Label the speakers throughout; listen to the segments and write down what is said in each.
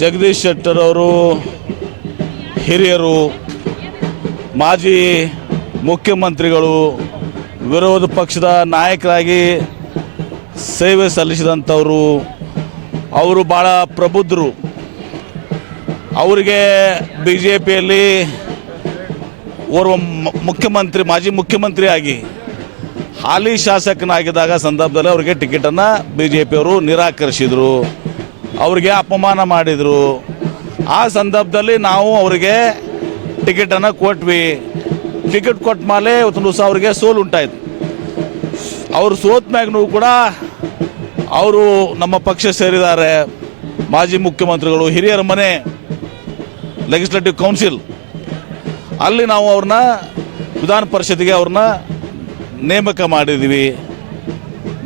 Speaker 1: ಜಗದೀಶ್ ಶೆಟ್ಟರ್ ಅವರು ಹಿರಿಯರು, ಮಾಜಿ ಮುಖ್ಯಮಂತ್ರಿಗಳು, ವಿರೋಧ ಪಕ್ಷದ ನಾಯಕರಾಗಿ ಸೇವೆ ಸಲ್ಲಿಸಿದಂಥವರು, ಅವರು ಭಾಳ ಪ್ರಬುದ್ಧರು. ಅವರಿಗೆ ಬಿ ಜೆ ಪಿಯಲ್ಲಿ ಓರ್ವ ಮುಖ್ಯಮಂತ್ರಿ, ಮಾಜಿ ಮುಖ್ಯಮಂತ್ರಿ ಆಗಿ ಹಾಲಿ ಶಾಸಕನಾಗಿದ್ದಾಗ ಸಂದರ್ಭದಲ್ಲಿ ಅವರಿಗೆ ಟಿಕೆಟನ್ನು ಬಿ ಜೆ ಪಿಯವರು ನಿರಾಕರಿಸಿದರು. ಅವರಿಗೆ ಅಪಮಾನ ಮಾಡಿದರು. ಆ ಸಂದರ್ಭದಲ್ಲಿ ನಾವು ಅವರಿಗೆ ಟಿಕೆಟನ್ನು ಕೊಟ್ವಿ. ಟಿಕೆಟ್ ಕೊಟ್ಟ ಮೇಲೆ ಇವತ್ತೊಂದು ದಿವಸ ಅವರಿಗೆ ಸೋಲು ಉಂಟಾಯಿತು. ಅವರು ಸೋತ ಕೂಡ ಅವರು ನಮ್ಮ ಪಕ್ಷ ಸೇರಿದ್ದಾರೆ. ಮಾಜಿ ಮುಖ್ಯಮಂತ್ರಿಗಳು, ಹಿರಿಯರ ಮನೆ ಲೆಗಿಸ್ಲೇಟಿವ್ ಕೌನ್ಸಿಲ್ ಅಲ್ಲಿ ನಾವು ಅವ್ರನ್ನ ವಿಧಾನ ಪರಿಷತ್ತಿಗೆ ಅವ್ರನ್ನ ನೇಮಕ ಮಾಡಿದ್ವಿ.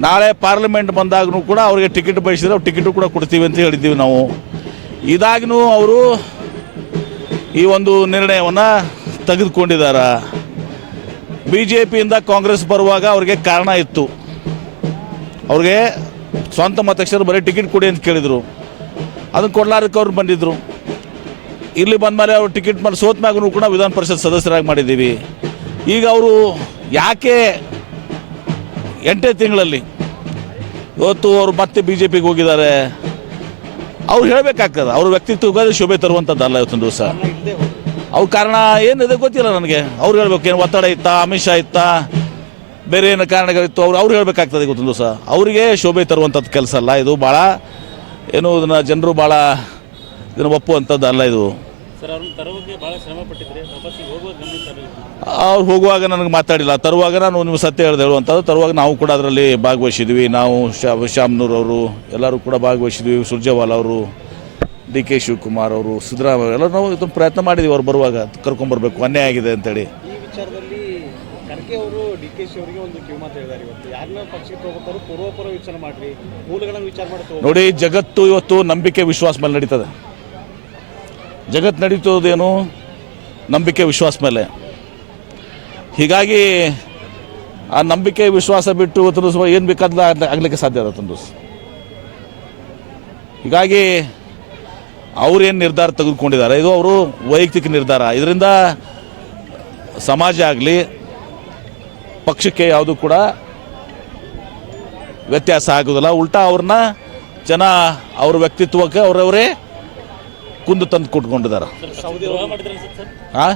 Speaker 1: ನಾಳೆ ಪಾರ್ಲಿಮೆಂಟ್ ಬಂದಾಗೂ ಕೂಡ ಅವರಿಗೆ ಟಿಕೆಟ್ ಬಯಸಿದ್ರೆ ಅವ್ರು ಟಿಕೆಟು ಕೂಡ ಕೊಡ್ತೀವಿ ಅಂತ ಹೇಳಿದ್ದೀವಿ ನಾವು. ಇದಾಗಿನೂ ಅವರು ಈ ಒಂದು ನಿರ್ಣಯವನ್ನು ತೆಗೆದುಕೊಂಡಿದ್ದಾರೆ ಬಿ ಜೆ ಪಿಯಿಂದ ಕಾಂಗ್ರೆಸ್ ಬರುವಾಗ ಅವ್ರಿಗೆ ಕಾರಣ ಇತ್ತು. ಅವ್ರಿಗೆ ಸ್ವಂತ ಮತಕ್ಷರು ಬರೀ ಟಿಕೆಟ್ ಕೊಡಿ ಅಂತ ಕೇಳಿದರು. ಅದನ್ನು ಕೊಡ್ಲಾರಕ್ಕೆ ಅವ್ರು ಬಂದಿದ್ದರು ಇಲ್ಲಿ ಬಂದಮೇಲೆ ಅವರು ಟಿಕೆಟ್ ಮಾಡಿ ಸೋತ ಕೂಡ ವಿಧಾನ ಪರಿಷತ್ ಸದಸ್ಯರಾಗಿ ಮಾಡಿದ್ದೀವಿ. ಈಗ ಅವರು ಯಾಕೆ ಎಂಟೇ ತಿಂಗಳಲ್ಲಿ. ಇವತ್ತು ಅವರು ಮತ್ತೆ ಬಿ ಜೆ ಪಿಗೆ ಹೋಗಿದ್ದಾರೆ. ಅವ್ರು ಹೇಳಬೇಕಾಗ್ತದೆ. ಅವ್ರ ವ್ಯಕ್ತಿತ್ವಕ್ಕೆ ಶೋಭೆ ತರುವಂಥದ್ದಲ್ಲ ಇವತ್ತೊಂದು ದಿವಸ. ಅವ್ರ ಕಾರಣ ಏನಿದೆ ಗೊತ್ತಿಲ್ಲ ನನಗೆ. ಅವ್ರು ಹೇಳ್ಬೇಕು ಏನು ಒತ್ತಡ ಇತ್ತಾ? ಅಮಿತ್ ಶಾ ಇತ್ತಾ? ಬೇರೆ ಏನು ಕಾರಣಗಳಿತ್ತು? ಅವ್ರು ಅವ್ರು ಹೇಳಬೇಕಾಗ್ತದೆ ಗೊತ್ತೊಂದು ದಿವಸ. ಅವರಿಗೆ ಶೋಭೆ ತರುವಂಥದ್ದು ಕೆಲಸ ಅಲ್ಲ ಇದು. ಭಾಳ ಏನು ಇದನ್ನು ಜನರು ಭಾಳ ಇದನ್ನು ಒಪ್ಪುವಂಥದ್ದು ಅಲ್ಲ ಇದು. ಅವ್ರು ಹೋಗುವಾಗ ನನಗೆ ಮಾತಾಡಿಲ್ಲ. ತರುವಾಗ ನಾನು ನಿಮ್ಗೆ ಸತ್ಯ ಹೇಳ್ದೆ ಹೇಳುವಂಥದ್ದು ತರುವಾಗ ನಾವು ಕೂಡ ಅದರಲ್ಲಿ ಭಾಗವಹಿಸಿದ್ವಿ. ನಾವು ಶಾ ಶ್ಯಾಮ್ನೂರ್ ಅವರು ಎಲ್ಲರೂ ಕೂಡ ಭಾಗವಹಿಸಿದ್ವಿ. ಸುರ್ಜೇವಾಲ್ ಅವರು ಡಿ ಕೆ ಶಿವಕುಮಾರ್ ಅವರು ಸಿದ್ದರಾಮಯ್ಯ ಎಲ್ಲ ನಾವು ಇದನ್ನು ಪ್ರಯತ್ನ ಮಾಡಿದ್ವಿ ಅವ್ರು ಬರುವಾಗ ಕರ್ಕೊಂಡ್ಬರ್ಬೇಕು ಅನ್ಯಾಯ ಆಗಿದೆ ಅಂತೇಳಿ.
Speaker 2: ಈ ವಿಚಾರದಲ್ಲಿ ಖರ್ಗೆ ಅವರು ಡಿ ಕೆ ಶಿ ಅವರಿಗೆ ಒಂದು ಕಿವಿಮಾತು ಹೇಳಿದ್ದಾರೆ ಇವತ್ತು. ಯಾರನ್ನ ಪಕ್ಷಕ್ಕೆ ಹೋಗ್ತಾರೋ ಪೂರ್ವಪೂರ್ವ ವಿಚಾರ ಮಾಡ್ರಿ ಮೂಲಗಳನ್ನು ವಿಚಾರ ಮಾಡಿ ತಗೋ
Speaker 1: ನೋಡಿ ಜಗತ್ತು ಇವತ್ತು ನಂಬಿಕೆ ವಿಶ್ವಾಸ ಮೇಲೆ ನಡೀತದೆ. ಜಗತ್ತು ನಡೀತೋದೇನು ನಂಬಿಕೆ ವಿಶ್ವಾಸ ಮೇಲೆ. ಹೀಗಾಗಿ ಆ ನಂಬಿಕೆ ವಿಶ್ವಾಸ ಬಿಟ್ಟು ದಿವಸ ಏನು ಬೇಕಾದ್ರೆ ಆಗಲಿಕ್ಕೆ ಸಾಧ್ಯ ಅದ ತಂದು. ಹೀಗಾಗಿ ಅವ್ರೇನು ನಿರ್ಧಾರ ತೆಗೆದುಕೊಂಡಿದ್ದಾರೆ, ಇದು ಅವರು ವೈಯಕ್ತಿಕ ನಿರ್ಧಾರ. ಇದರಿಂದ ಸಮಾಜ ಆಗಲಿ, ಪಕ್ಷಕ್ಕೆ ಯಾವುದು ಕೂಡ ವ್ಯತ್ಯಾಸ ಆಗೋದಿಲ್ಲ. ಉಲ್ಟಾ ಅವ್ರನ್ನ ಜನ ಅವ್ರ ವ್ಯಕ್ತಿತ್ವಕ್ಕೆ, ಅವರವರೇ ಕುಂದು ತಂದು ಕೊಟ್ಕೊಂಡಿದ್ದಾರೆ.
Speaker 3: ಹಾಂ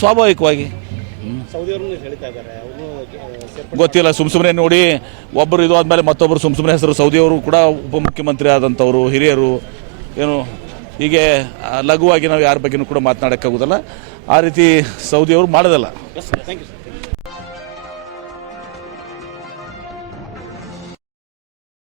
Speaker 1: ಸ್ವಾಭಾವಿಕವಾಗಿ.
Speaker 2: ಸೌದಿ ಅವರು
Speaker 1: ಗೊತ್ತಿಲ್ಲ, ಸುಮ್ ಸುಮ್ಮನೆ ನೋಡಿ ಒಬ್ಬರು ಇದು ಆದಮೇಲೆ ಮತ್ತೊಬ್ಬರು ಸುಮ್ ಸುಮ್ಮನೆ ಹೆಸರು ಸೌದಿಯವರು ಕೂಡ ಉಪಮುಖ್ಯಮಂತ್ರಿ ಆದಂಥವರು ಹಿರಿಯರು, ಏನು, ಹೀಗೆ ಲಘುವಾಗಿ ನಾವು ಯಾರ ಬಗ್ಗೆನೂ ಕೂಡ ಮಾತನಾಡೋಕ್ಕಾಗೋದಲ್ಲ ಆ ರೀತಿ ಸೌದಿಯವರು ಮಾಡೋದಲ್ಲ.
Speaker 2: Thank you sir